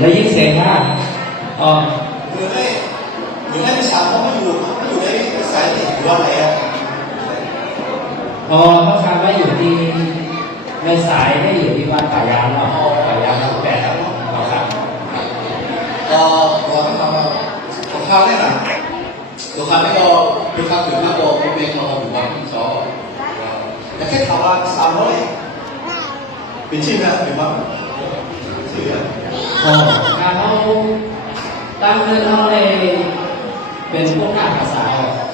lấy những xe khác người này sao không cóอยู่ในสายที่อยู่อะไรอ่ะเขาทำไว้อยู่ที่ในสายได้อยู่ที่วัดป่ายางเนาะป่ายางทั้งแปดครับ我们我看那个我看那个就看ถึง那个嗰邊我อยู่บ้านที่สองแต่แค่ถามว่า300เป็นชื่อนะเป็นบ้านชื่อถ้าเขาตั้งเรื่องเขาเลยเป็นพวกหน้าภาษา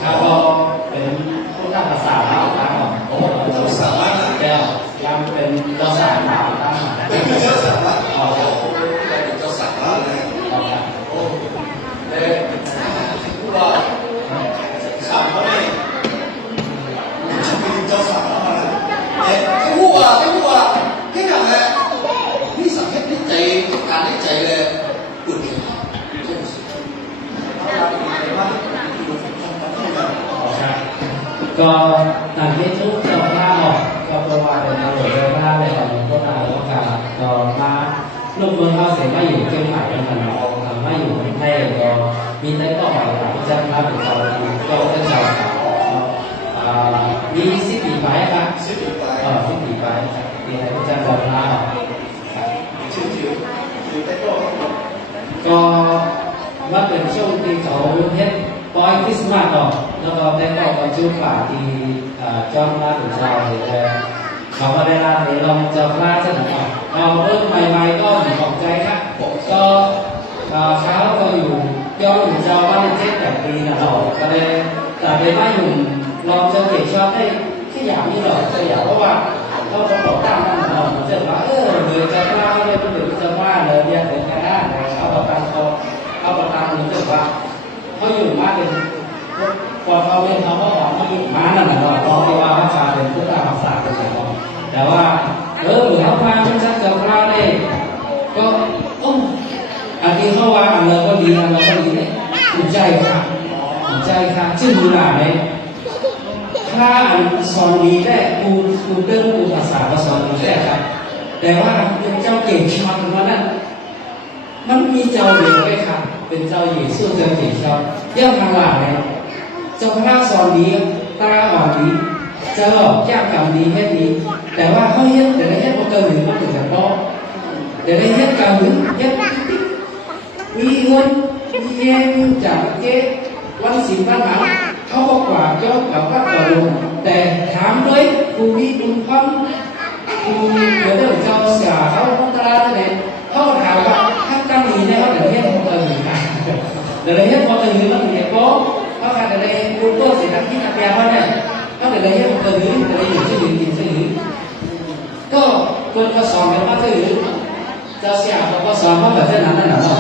ถ้าเขาเป็นพวกหน้าภาษาแล้วตั้งโอ้ภาษาบ้านนะแก้วยังเป็นภาษาหนาตั้งเป็นภาษาบ้านอ๋อเป็นภาษาบ้านเลยโอ้แต่ผู้ว่า300เป็นเจ้าสาวนะแต่ผู้ว่าแค่อย่างไรนี่สังเกตได้ใจการได้ใจเลยอุ่นก็หลังที่ทุกเจ้าหน้าก็ประวัติเป็นตำรวจเจ้าหน้าเลยของพวกเราแล้วกันก็มาลูกเมืองเขาเสียมาอยู่เชียงใหม่กันกันมาอยู่ไทยก็มีแต่ก็หลายเจ้าหน้าเป็นเจ้าก็เป็นเจ้ามี10 ปีไปครับ10 ปีไปมีอะไรก็จะบอกเราก็ว่าเป็นช่วงที่เขาเฮ็ดปอยคริสต์มาสต่อแล้วก็แต่ก็บรรจุป่าที่จอมราชบุตรเราเลยเขาก็ได้รับในรองเจ้าพระเจ้าหน้าเราเริ่มใหม่ๆก็ขอบใจครับก็เช้าก็อยู่ย้อนอยู่เจ้าว่าใน7-8 ปีนะเราก็เลยแต่เป็นว่าอยู่ลองจะเก็บชอบได้แค่อย่างนี้หรอกจะอยากเพราะว่าเราจะบอกตามมันเราจะว่าเดี๋ยวจะว่าเลยเป็นเดี๋ยวจะว่าเลยเรียนถึงกันได้เอาประกันเอาประกันรู้สึกว่าเขาอยู่มาเป็นพอเขาเป็นเขาก็ออกมาอยู่มานั่นแหละเราต้องเรียกว่าภาษาเป็นพุทธภาษาเป็นอย่างนั้นแต่ว่าหรือเขามาไม่ชัดจะพลาดได้ก็อันที่เขาว่าอันเราก็ดีอันเราก็ดีเนี่ยอุ่นใจค่ะอุ่นใจค่ะชื่อดูหลาเนี่ยถ้าอันสอนดีได้กูเดินกูภาษาก็สอนดีได้ครับแต่ว่าเป็นเจ้าเก่งชอนว่านั้นมันมีเจ้าเดียวเลยครับเป็นเจ้าเยซูเจ้าเก่งชอนเยี่ยมทางหลังเนี่ยเจ้าพระสอนดีตาอ่อนดีเจ้าแก้กรรมดีเฮ็ดดีแต่ว่าเขาเฮ็ดแต่ได้เฮ็ดมันเกินหรือมันถึงจะโตแต่ได้เฮ็ดกรรมหรือเฮ็ดมีเงินมีเงินจากเจ๊วันศิลป์วันหลังเขาก็กว่าเจ้ากับวัดก่อลงแต่ถามด้วยภูมิบุญพันภูมิเดี๋ยวเจ้าเสียเขาต้องตลาดเนี่ยเขาถามว่าถ้าตั้งนี้เนี่ยเขาเดี๋ยวเฮ็ดมันเกินหรือไงเดี๋ยวเฮ็ดมันเกินหรือมันถึงจะโตเขาขาดอะไรบุญโตเสียทั้งที่นักเรียนเขาเนี่ยเขาเดี๋ยวเฮ็ดมันเกินหรือเดี๋ยวอยู่ที่อื่นกินที่อื่นก็คนเขาสอนกันว่าที่อื่นเจ้าเสียเขาก็สอนเขาแบบนั้นนั่นแหละเนาะ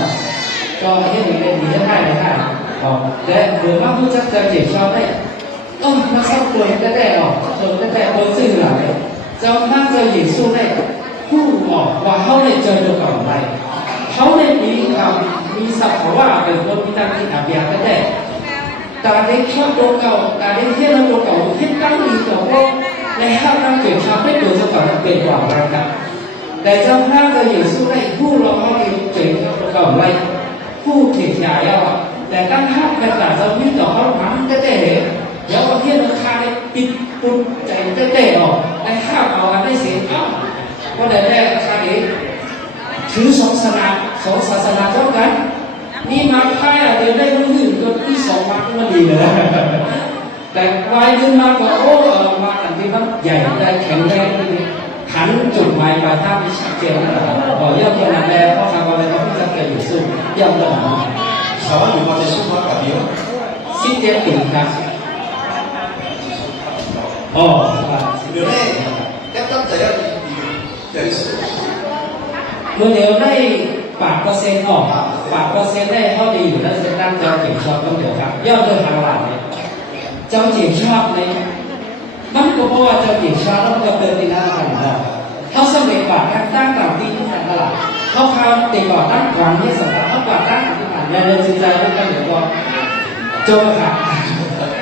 ก็เฮ็ดอย่างนี้ให้ได้เลยค่ะและหรือว่าผู้จัดการเก็บชอบได้มาสร้างตัวได้คนได้คนซื่อหลังเจ้าหน้าเจ้าหญิงสู้ได้ผู้บอกว่าเขาได้เจอตัวเก่าไปเขาได้มีศัพท์ว่าเป็นคนพิทักษ์ที่อาบยาได้แต่ได้ชอบตัวเก่าแต่ได้เที่ยวตัวเก่าที่ตั้งดีตัวโลกและห้ามตั้งเก็บชอบได้ตัวเจ้าเก่าเป็นกว่าอะไรกันแต่เจ้าหน้าเจ้าหญิงสู้ได้ผู้รอเขาได้เจอตัวเก่าไปผู้เขียนยาเยาแต่ตั้งห้ามกันแต่เราไม่ต่อเขาหวังเต้เดี๋ยวประเทศราคาได้ปิดปุ่นใจเต้ออกได้ห้ามเอากันได้เสียก็ได้ราคานี้ถือ2 ศาสนาเท่ากันนี่มาค่ายเดี๋ยวได้รู้ถึงตัวที่2มามันดีเลยแต่วายยืนมาก็มาอันที่มันใหญ่ได้แข็งแรงหันจุดหมายปลายทางที่ชัดเจนบอกเยี่ยมขนาดแล้วเพราะคำว่าอะไรก็จะเกิดอยู่ซึ่งเยี่ยมเลยเขาอยู่มาจะสู้มากับเดียว17 ปีครับเดี๋ยวนี้แค่ตั้งใจว่าจะสู้เมื่อเดี๋ยวได้ปากเปอร์เซ็นต์ปากเปอร์เซ็นต์ได้เท่าดีอยู่แล้วจะตั้งเจ้าเก่งชอบต้องเดี๋ยวครับย่อมโดยทางหลังเนี่ยเจ้าเก่งชอบในมันก็เพราะว่าเจ้าเก่งชอบแล้วก็เดินในหน้ากันนะเขาสมัยก่อนตั้งต่างที่ที่ตลาดเขาติดก่อนตั้งก่อนที่สำคัญเขาก่อนตั้งที่ผ่านในเรื่องจิตใจพวกกันเดี๋ยวก็โจมค่ะ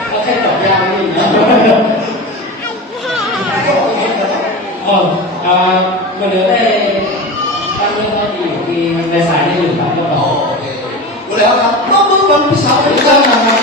เขาแค่ตอบยาวนี่นะเมื่อเดี๋ยวได้ตั้งเรื่องที่ ในสายนี่อยู่ครับก็บ อ๋ อ อก โอเครู้แล้วครับน้องมึงมันพี่สาวเป็น ไม่ กั ต้อน ง นะ ทำ